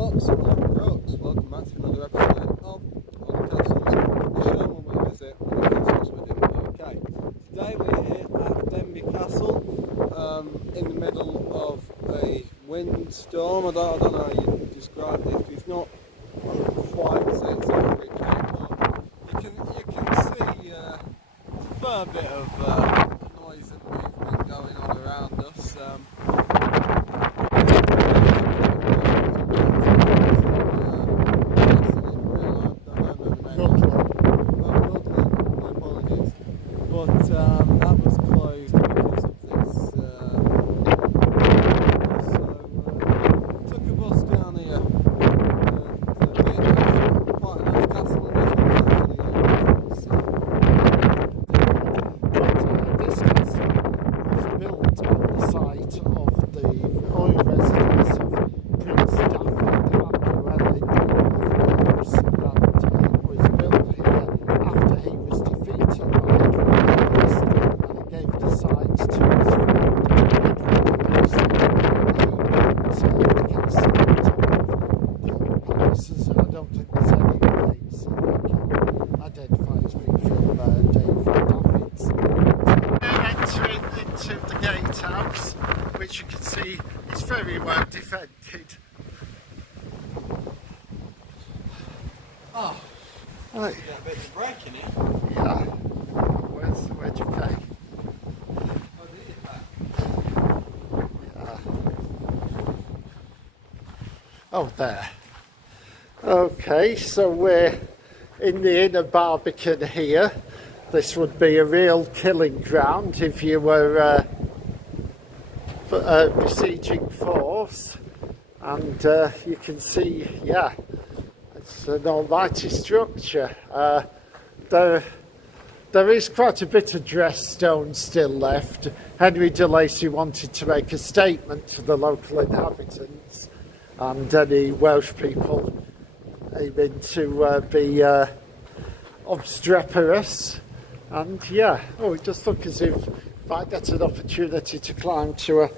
What's up, Brooks? Welcome back to another episode of the Castles, the show when we visit all the castles within the UK. Today we're here at Denbigh Castle, in the middle of a windstorm. I don't know how you describe this. It's not quite sensitive, but you can see a fair bit of noise and movement going on around us. That was closed because of this. So took a bus down here. Quite a nice castle, and this one's actually open. This castle was built on the site of the royal residence of Prince Daffy of Llywelyn of Wales, and it was built here after he was defeated by Edward I, and he gave the site to his friend Edward Castle. He built the castle on top of the old palaces. I don't think there's any remains that they can identify as being from David Daffy's. Entering into the gatehouse, which you can see is very well defended. Oh, Right. got a bit of break in it. Yeah. Where'd you pay? Oh, did you? Yeah. Oh, there. Okay, so we're in the inner Barbican here. This would be a real killing ground if you were a besieging force. And you can see, yeah, it's an almighty structure. There is quite a bit of dressed stone still left. Henry de Lacy wanted to make a statement to the local inhabitants and any Welsh people aiming to be obstreperous. And yeah, it just looks as if I get an opportunity to climb to a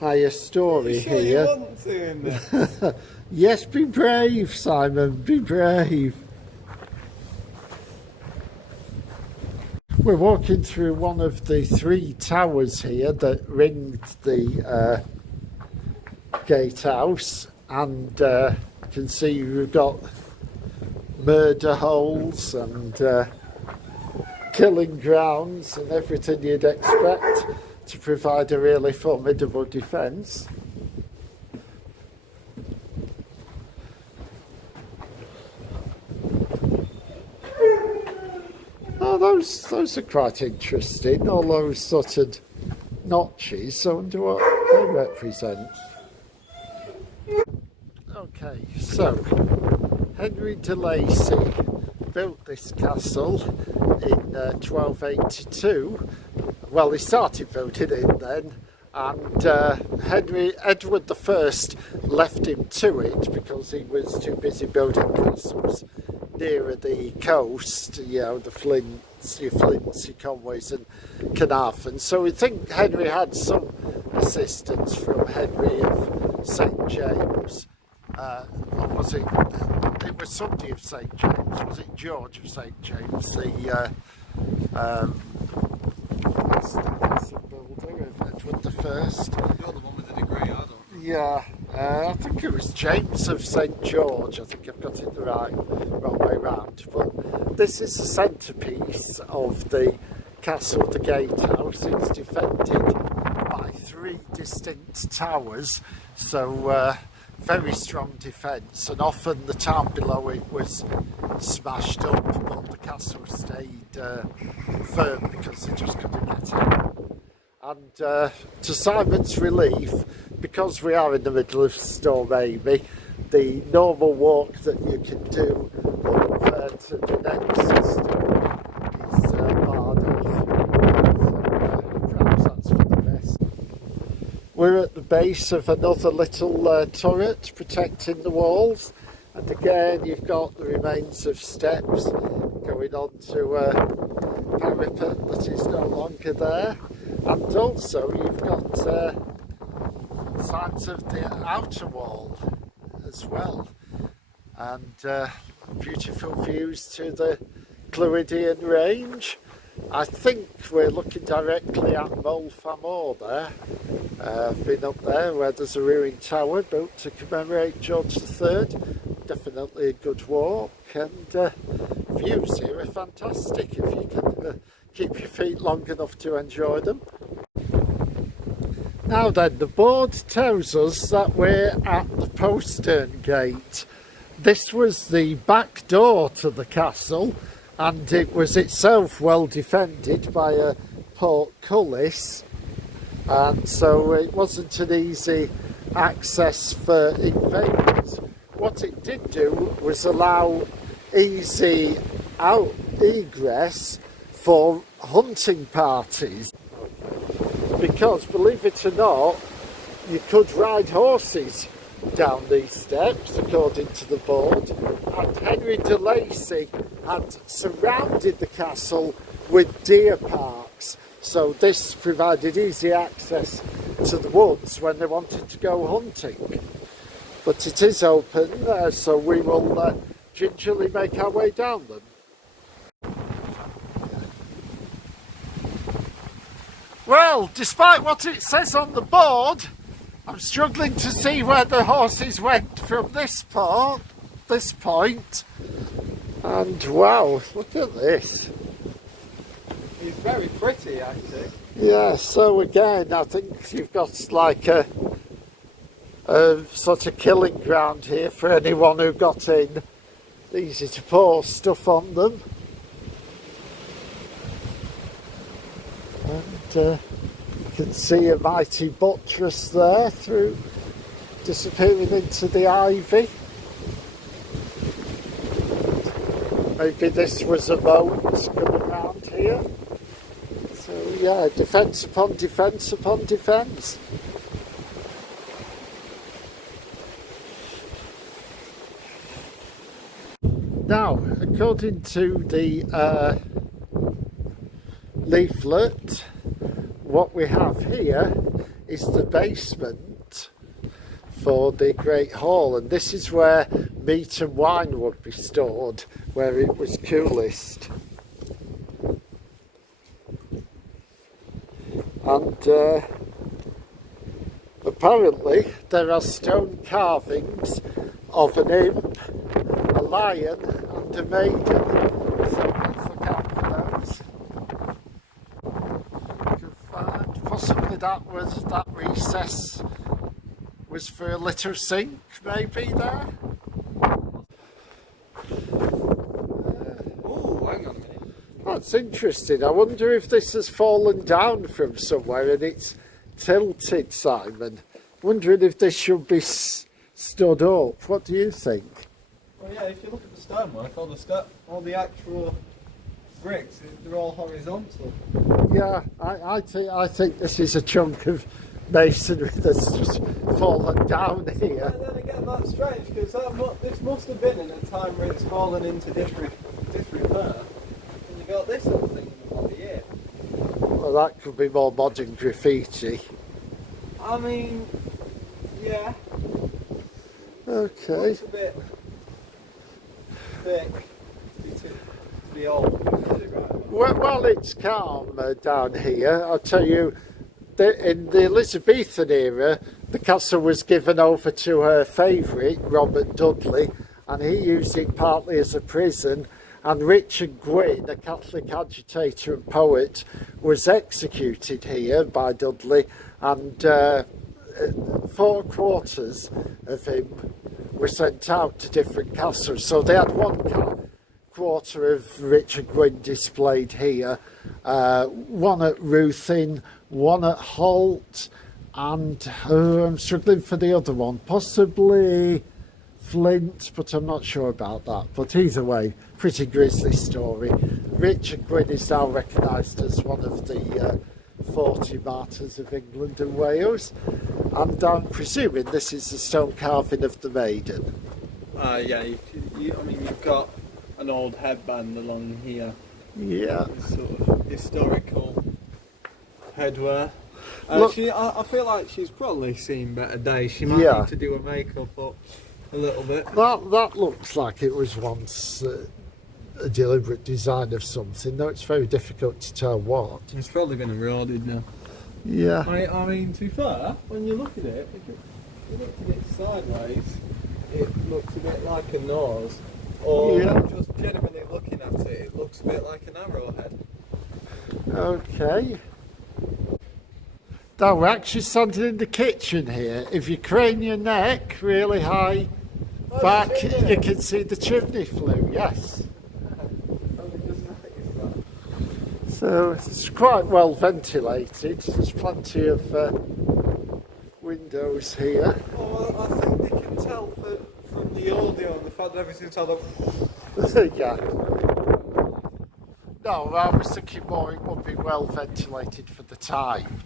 higher story Sure here. you want to in there? Yes, be brave, Simon, be brave. We're walking through one of the three towers here that ringed the gatehouse, and you can see we've got murder holes and killing grounds and everything you'd expect to provide a really formidable defence. Oh, those are quite interesting, all those sort of notches. I wonder what they represent. Okay, so Henry de Lacy built this castle in 1282. Well, he started building it then, and Edward I left him to it because he was too busy building castles nearer the coast, you know, the Flints, your Conways and Carnarvon. So we think Henry had some assistance from Henry of St James. Or was it? It was somebody of St James. Was it George of St James, the castle builder of Edward I? You're the one with the degree, I don't. Yeah, I think it was James of St George. I think I've got it the wrong way round. But this is the centrepiece of the castle, the gatehouse. It's defended by three distinct towers, so very strong defence. And often the town below it was smashed up, but the castle stayed firm because they just couldn't get in. And to Simon's relief, because we are in the middle of Storm Amy, the normal walk that you can do up to the next system is barred off. So perhaps that's for the best. We're at the base of another little turret protecting the walls, and again you've got the remains of steps going on to a parapet that is no longer there. And also you've got signs of the outer wall as as well. And beautiful views to the Clwydian range. I think we're looking directly at Mole Famor there. I've been up there where there's a ruined tower built to commemorate George III. Definitely a good walk, and views here are fantastic if you can keep your feet long enough to enjoy them. Now then, the board tells us that we're at the postern gate. This was the back door to the castle, and it was itself well defended by a portcullis, and so it wasn't an easy access for invaders. What it did do was allow easy egress for hunting parties, because believe it or not, you could ride horses down these steps according to the board, and Henry de Lacy had surrounded the castle with deer parks, so this provided easy access to the woods when they wanted to go hunting. But it is open, so we will gingerly make our way down them. Well, despite what it says on the board, I'm struggling to see where the horses went from this point. And wow, look at this. It's very pretty, actually. Yeah, so again, I think you've got like a sort of killing ground here for anyone who got in. Easy to pour stuff on them. And you can see a mighty buttress there through disappearing into the ivy. Maybe this was a moat coming around here. So yeah, defence upon defence upon defence. Now, according to the leaflet, what we have here is the basement for the Great Hall, and this is where meat and wine would be stored, where it was coolest. And apparently there are stone carvings of an imp, a lion and a maiden, so let's look out for those. You can find possibly that recess was for a little sink, maybe there. Oh, hang on a minute. That's interesting. I wonder if this has fallen down from somewhere and it's tilted, Simon. Wondering if this should be stood up. What do you think? Well, yeah, if you look at the stonework, all the actual bricks, they're all horizontal. Yeah, I think this is a chunk of masonry that's just fallen down here. And then again, that's strange, because this must have been in a time where it's fallen into disrepair. And you got this sort of thing in the body here. Well, that could be more modern graffiti. I mean, yeah. Okay. It's a bit thick to be old. Well, it's calm down here. I'll tell you, in the Elizabethan era, the castle was given over to her favourite, Robert Dudley, and he used it partly as a prison. And Richard Gwynne, a Catholic agitator and poet, was executed here by Dudley, and 4 quarters of him were sent out to different castles. So they had one quarter of Richard Gwynne displayed here, one at Ruthin, one at Holt, and I'm struggling for the other one, possibly Flint, but I'm not sure about that. But either way, pretty grisly story. Richard Gwynne is now recognised as one of the 40 martyrs of England and Wales, and I'm presuming this is the stone carving of the maiden. Yeah, I mean, you've got an old headband along here. Yeah. Sort of historical headwear. Look, I feel like she's probably seen better days. She might yeah, need to do a makeup up. a little bit. That looks like it was once a deliberate design of something, though it's very difficult to tell what. It's probably been eroded now. Yeah. I mean, to be fair, when you look at it, if you look at it sideways, it looks a bit like a nose. Or Yeah. just genuinely looking at it, it looks a bit like an arrowhead. Okay. Now we're actually standing in the kitchen here. If you crane your neck really high back, you can see the chimney flue, yes. So it's quite well ventilated. There's plenty of windows here. Oh, I think they can tell from the audio and the fact that everything's held up. Yeah. No, I was thinking more it would be well ventilated for the time.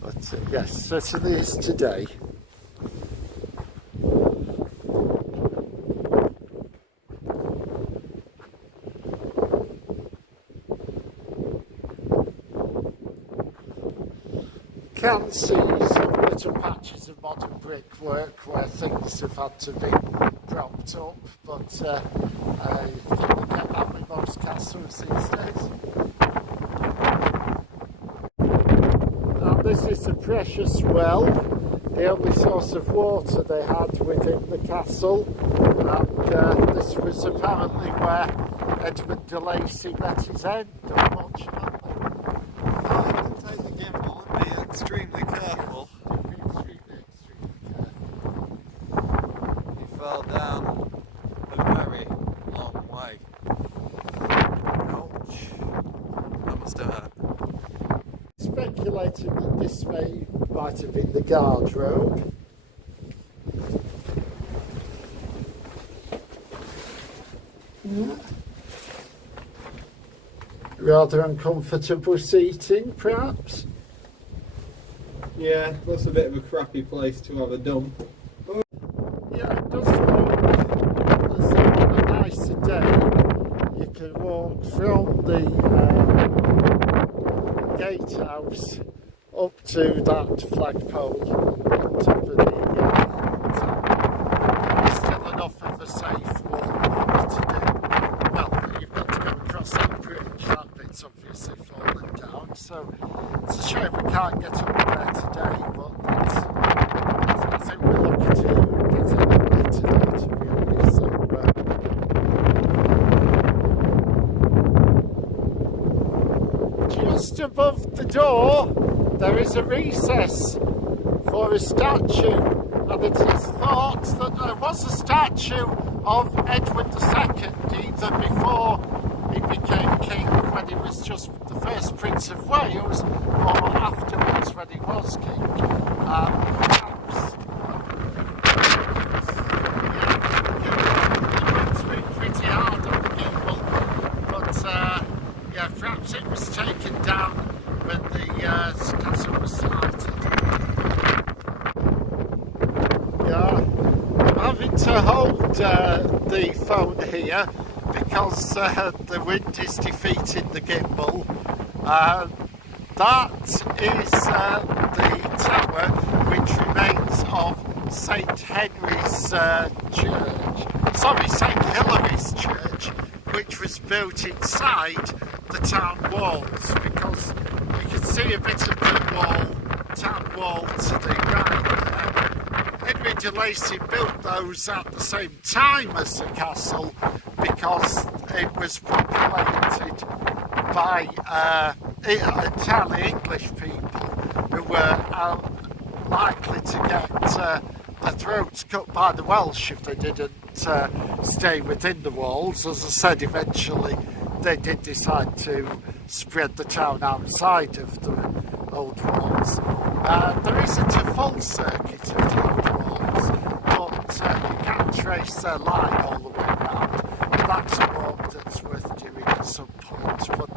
But yes, certainly is today. Can see some little patches of modern brickwork where things have had to be propped up, but I think we get that with most castles these days. Now this is the precious well, the only source of water they had within the castle, and this was apparently where Edmund de Lacy met his end, unfortunately. Take the gimbal and be extremely careful. He fell down a very long way. Ouch. That must have hurt. Speculating that this might have been the guardrobe. Yeah. Rather uncomfortable seating, perhaps. Yeah, that's a bit of a crappy place to have a dump. Yeah, it does look as though on a nicer day you can walk from the gatehouse up to that flagpole on top of the town. It's still enough of a safe walk to do. Well, you've got to go across that bridge. That bit's obviously fallen down, so it's a shame we can't get up there today, but I think we're lucky to get up there today, to be honest. So, just above the door there is a recess for a statue, and it is thought that there was a statue of Edward II either before he became king when he was just the first Prince of Wales, or afterwards when he was king. It's been pretty hard on the gimbal, but yeah, perhaps it was taken down when the castle was sighted. Yeah, I'm having to hold the phone here because the wind is defeating the gimbal. That is the tower which remains of St Henry's Church. Sorry, St Hilary's Church, which was built inside the town walls, because you can see a bit of the town wall to the right there. Henry de Lacy built those at the same time as the castle because it was populated by entirely English people who were likely to get their throats cut by the Welsh if they didn't stay within the walls. As I said, eventually they did decide to spread the town outside of the old walls. There isn't a full circuit of the old walls, but you can trace their line all the way around. That's a walk that's worth doing at some point. But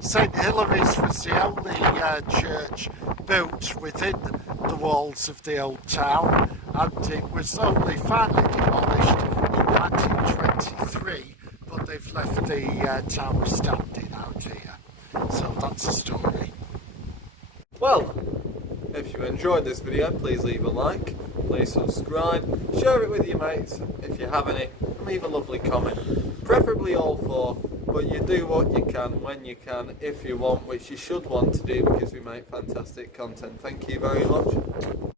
St Hilary's was the only church built within the walls of the old town, and it was only finally demolished in 1923, but they've left the tower standing out here. So that's the story. Well, if you enjoyed this video, please leave a like, please subscribe, share it with your mates if you have any, and leave a lovely comment. Preferably all 4, but you do what you can, when you can, if you want, which you should want to do because we make fantastic content. Thank you very much.